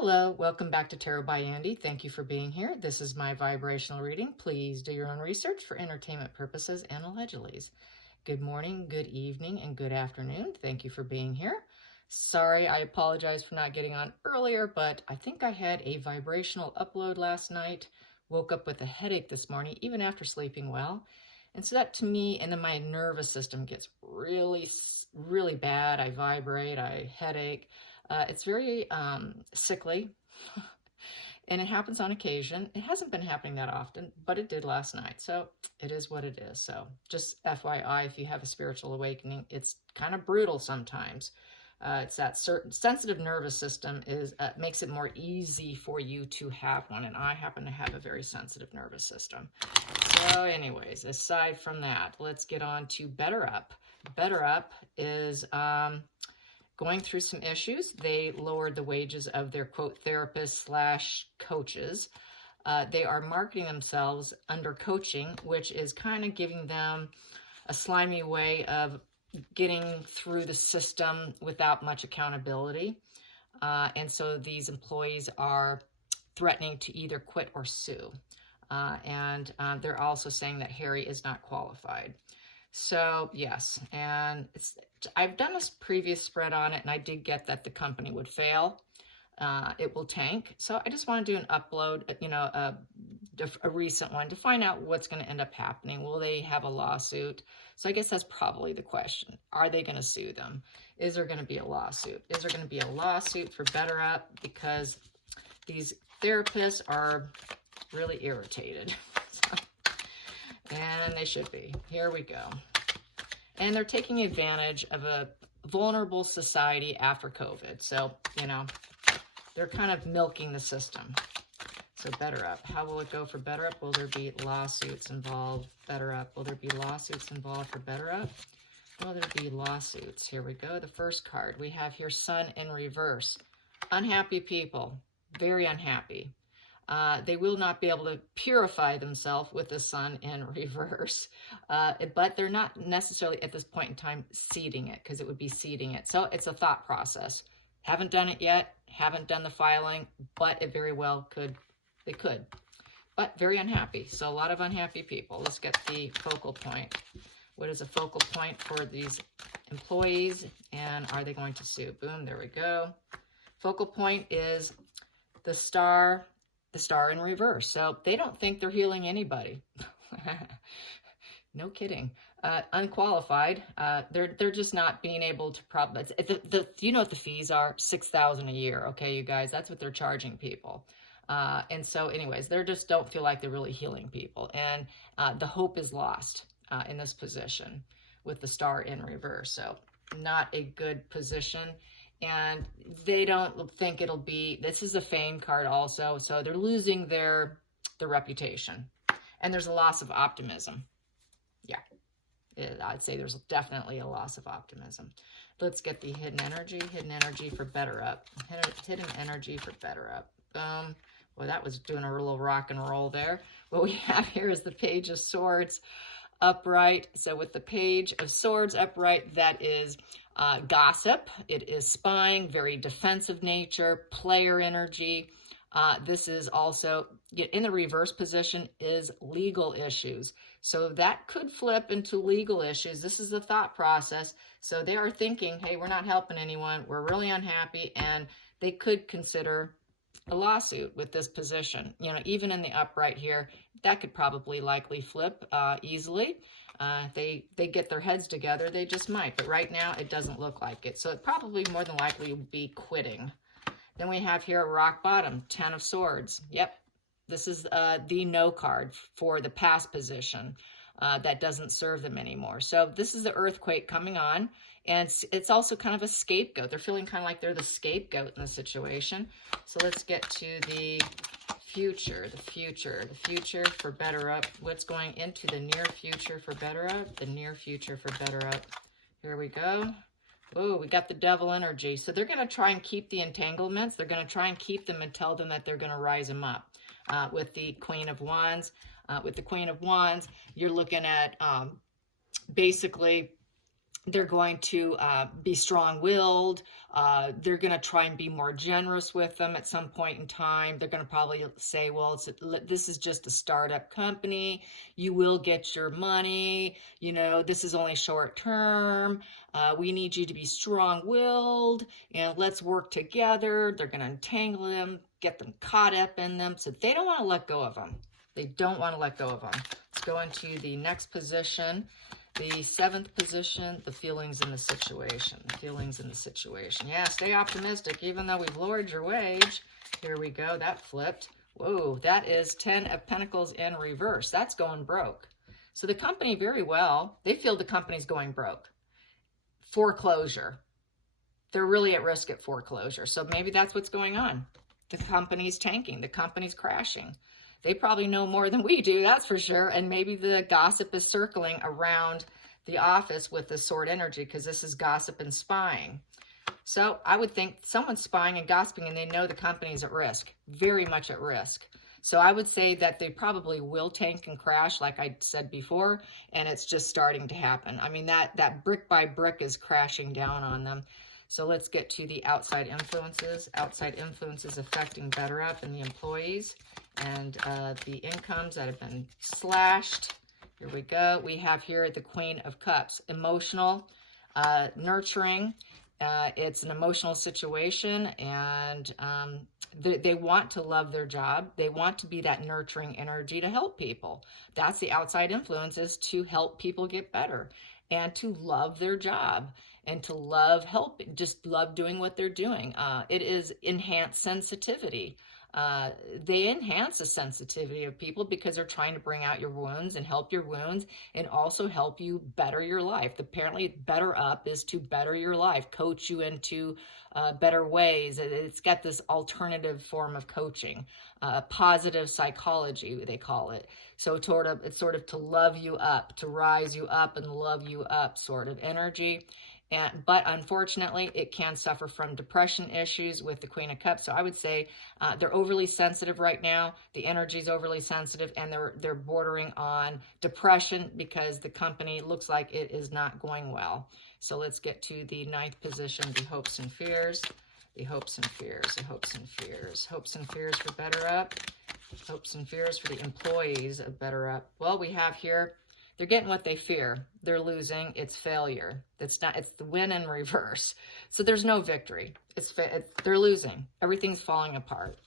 Hello, welcome back to Tarot by Andy. Thank you for being here. This is my vibrational reading. Please do your own research for entertainment purposes and allegedlys. Good morning, good evening, and good afternoon. Thank you for being here. Sorry, I apologize for not getting on earlier, but I think I had a vibrational upload last night. Woke up with a headache this morning, even after sleeping well. And so that to me, and then my nervous system gets really, really bad. I vibrate, I headache. It's very sickly, and it happens on occasion. It hasn't been happening that often, but it did last night. So it is what it is. So just FYI, if you have a spiritual awakening, it's kind of brutal sometimes. It's that certain sensitive nervous system makes it more easy for you to have one. And I happen to have a very sensitive nervous system. So anyways, aside from that, let's get on to Better Up. Better Up is going through some issues. They lowered the wages of their, quote, therapists / coaches. They are marketing themselves under coaching, which is kind of giving them a slimy way of getting through the system without much accountability. And so these employees are threatening to either quit or sue. And they're also saying that Harry is not qualified. So yes, and I've done a previous spread on it, and I did get that the company would fail. It will tank. So I just want to do an upload, a recent one to find out what's going to end up happening. Will they have a lawsuit? So I guess that's probably the question. Are they going to sue them? Is there going to be a lawsuit? Is there going to be a lawsuit for Better Up? Because these therapists are really irritated. And they should be. Here we go. And they're taking advantage of a vulnerable society after COVID. So, they're kind of milking the system. So Better Up. How will it go for Better Up? Will there be lawsuits involved? Better Up. Will there be lawsuits involved for Better Up? Will there be lawsuits? Here we go. The first card. We have here Sun in reverse. Unhappy people. Very unhappy. They will not be able to purify themselves with the Sun in reverse, but they're not necessarily at this point in time seeding it, because it would be seeding it. So it's a thought process. Haven't done it yet, haven't done the filing, but it very well could, it could. But very unhappy. So a lot of unhappy people. Let's get the focal point. What is a focal point for these employees, and are they going to sue? Boom, there we go. Focal point is the star in reverse. So they don't think they're healing anybody. No kidding. Unqualified. They're just not being able to you know what the fees are? $6,000 a year. Okay, you guys, that's what they're charging people. And so anyways, they just don't feel like they're really healing people. And the hope is lost in this position with the star in reverse. So not a good position. And they don't think it'll be, this is a fame card also, so they're losing their reputation. And there's a loss of optimism. Yeah, I'd say there's definitely a loss of optimism. Let's get the hidden energy for Better Up. Hidden energy for Better Up. Boom. Well, that was doing a little rock and roll there. What we have here is the Page of Swords upright. So with the Page of Swords upright, that is gossip. It is spying, very defensive nature, player energy. This is also, in the reverse position, is legal issues. So that could flip into legal issues. This is the thought process. So they are thinking, hey, we're not helping anyone. We're really unhappy. And they could consider a lawsuit with this position. Even in the upright here, that could probably likely flip easily. They get their heads together, they just might. But right now, it doesn't look like it. So it probably more than likely would be quitting. Then we have here a rock bottom, 10 of Swords. Yep, this is the no card for the past position that doesn't serve them anymore. So this is the earthquake coming on. And it's also kind of a scapegoat. They're feeling kind of like they're the scapegoat in the situation. So let's get to the future for Better Up. What's going into the near future for Better Up? The near future for Better Up. Here we go. Oh, we got the Devil energy. So they're going to try and keep the entanglements. They're going to try and keep them and tell them that they're going to rise them up. With the Queen of Wands. With the Queen of Wands, you're looking at basically They're going to be strong-willed. They're going to try and be more generous with them at some point in time. They're going to probably say, well, this is just a startup company. You will get your money. You know, this is only short term. We need you to be strong-willed, and let's work together. They're going to entangle them, get them caught up in them. So they don't want to let go of them. They don't want to let go of them. Let's go into the next position. The seventh position, the feelings in the situation. Feelings in the situation. Yeah, stay optimistic, even though we've lowered your wage. Here we go. That flipped. Whoa, that is 10 of Pentacles in reverse. That's going broke. So the company, very well, they feel the company's going broke. Foreclosure. They're really at risk at foreclosure. So maybe that's what's going on. The company's tanking. The company's crashing. They probably know more than we do, that's for sure. And maybe the gossip is circling around the office with the sword energy, because this is gossip and spying. So I would think someone's spying and gossiping, and they know the company's at risk, very much at risk. So I would say that they probably will tank and crash, like I said before, and it's just starting to happen. I mean, that brick by brick is crashing down on them. So let's get to the outside influences. Outside influences affecting BetterUp and the employees, and the incomes that have been slashed. Here we go. We have here the Queen of Cups. Emotional, nurturing. It's an emotional situation, and they want to love their job. They want to be that nurturing energy to help people. That's the outside influences, to help people get better and to love their job and to love helping, just love doing what they're doing. It is enhanced sensitivity. They enhance the sensitivity of people because they're trying to bring out your wounds and help your wounds, and also help you better your life. Apparently, BetterUp is to better your life, coach you into better ways. It's got this alternative form of coaching, positive psychology, they call it. So it's sort of to love you up, to rise you up and love you up sort of energy. But unfortunately, it can suffer from depression issues with the Queen of Cups. So I would say they're overly sensitive right now. The energy is overly sensitive, and they're bordering on depression because the company looks like it is not going well. So let's get to the ninth position, the hopes and fears. The hopes and fears, the hopes and fears. Hopes and fears for BetterUp. Hopes and fears for the employees of BetterUp. Well, we have here, they're getting what they fear. They're losing. It's failure. It's the win in reverse. So there's no victory. They're losing. Everything's falling apart.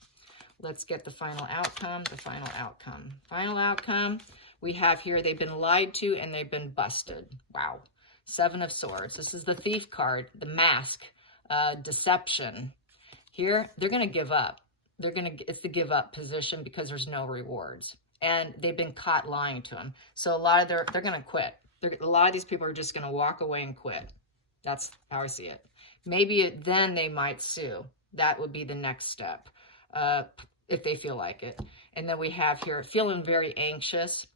Let's get the final outcome. The final outcome. Final outcome. We have here, they've been lied to and they've been busted. Wow. Seven of Swords. This is the Thief card, the mask, deception. Here, they're going to give up. It's the give up position because there's no rewards. And they've been caught lying to them. So a lot of they're going to quit. A lot of these people are just going to walk away and quit. That's how I see it. Maybe then they might sue. That would be the next step, if they feel like it. And then we have here, feeling very anxious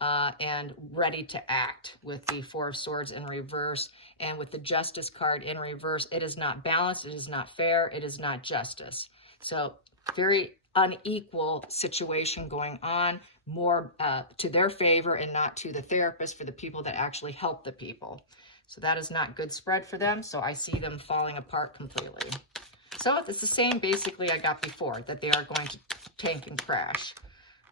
and ready to act with the Four of Swords in reverse. And with the Justice card in reverse, it is not balanced. It is not fair. It is not justice. So very unequal situation going on, more to their favor and not to the therapist, for the people that actually help the people. So that is not good spread for them. So I see them falling apart completely. So it's the same basically I got before, that they are going to tank and crash.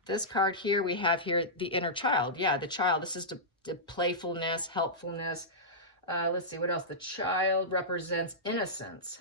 This card here, we have here the inner child. Yeah, the child. This is the playfulness, helpfulness. Let's see what else. The child represents innocence.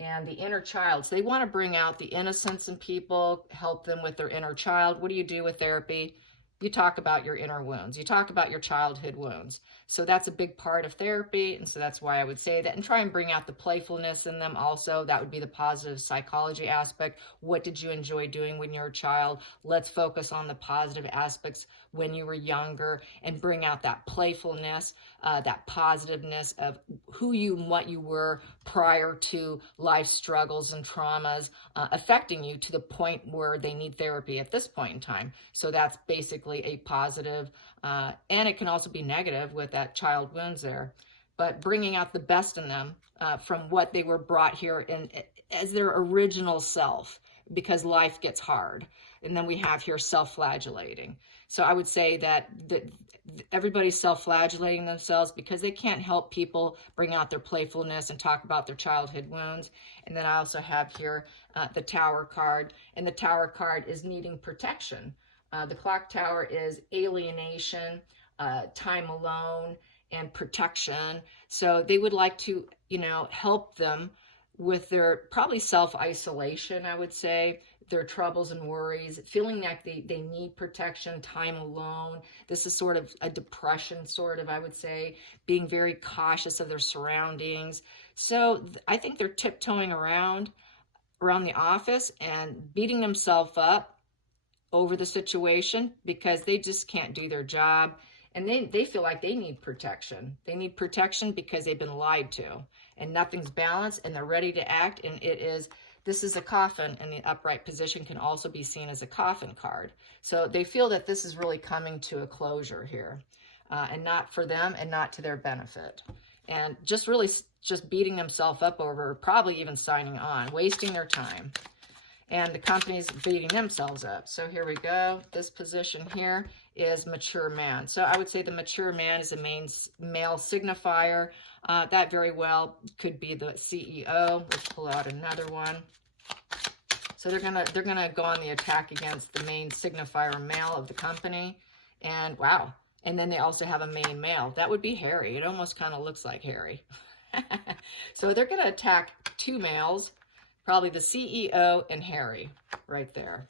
And the inner child. So they want to bring out the innocence in people, help them with their inner child. What do you do with therapy? You talk about your inner wounds. You talk about your childhood wounds. So that's a big part of therapy. And so that's why I would say that. And try and bring out the playfulness in them also. That would be the positive psychology aspect. What did you enjoy doing when you were a child? Let's focus on the positive aspects when you were younger and bring out that playfulness, that positiveness of who you and what you were prior to life struggles and traumas affecting you to the point where they need therapy at this point in time. So that's basically a positive, and it can also be negative with that child wounds there, but bringing out the best in them from what they were brought here in as their original self. because life gets hard. And then we have here self-flagellating. So I would say that everybody's self-flagellating themselves because they can't help people bring out their playfulness and talk about their childhood wounds. And then I also have here the Tower card, and the Tower card is needing protection. The Clock Tower is alienation, time alone, and protection. So they would like to, help them with their probably self-isolation, I would say, their troubles and worries, feeling like they need protection, time alone. This is sort of a depression, sort of, I would say, being very cautious of their surroundings. So I think they're tiptoeing around the office and beating themselves up over the situation because they just can't do their job. And they feel like they need protection. They need protection because they've been lied to and nothing's balanced and they're ready to act. And this is a coffin, and the upright position can also be seen as a coffin card. So they feel that this is really coming to a closure here, and not for them and not to their benefit. And just beating themselves up over, probably even signing on, wasting their time. And the company's beating themselves up. So here we go. This position here is mature man. So I would say the mature man is a male signifier. That very well could be the CEO. Let's pull out another one. So they're gonna go on the attack against the main signifier male of the company. And wow. And then they also have a main male. That would be Harry. It almost kind of looks like Harry. So they're gonna attack two males. Probably the CEO and Harry right there.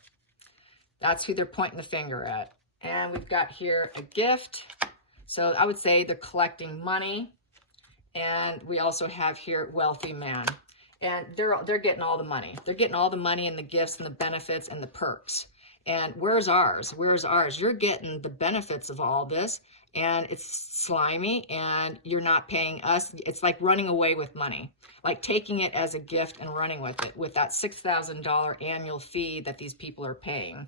That's who they're pointing the finger at. And we've got here a gift. So I would say they're collecting money. And we also have here wealthy man. And they're getting all the money. They're getting all the money and the gifts and the benefits and the perks. And where's ours? Where's ours? You're getting the benefits of all this. And it's slimy and you're not paying us. It's like running away with money, like taking it as a gift and running with it, with that $6,000 annual fee that these people are paying.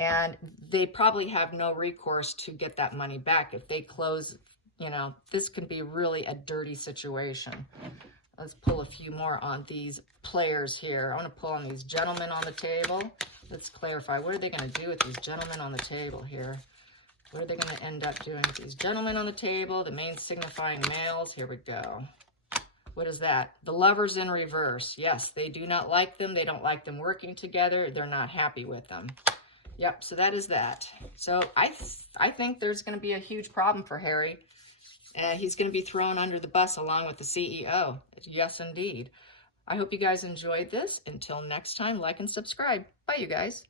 And they probably have no recourse to get that money back. If they close, this can be really a dirty situation. Let's pull a few more on these players here. I want to pull on these gentlemen on the table. Let's clarify. What are they going to do with these gentlemen on the table here? What are they going to end up doing with these gentlemen on the table? The main signifying males. Here we go. What is that? The lovers in reverse. Yes, they do not like them. They don't like them working together. They're not happy with them. Yep, so that is that. So I think there's going to be a huge problem for Harry. He's going to be thrown under the bus along with the CEO. Yes, indeed. I hope you guys enjoyed this. Until next time, like and subscribe. Bye, you guys.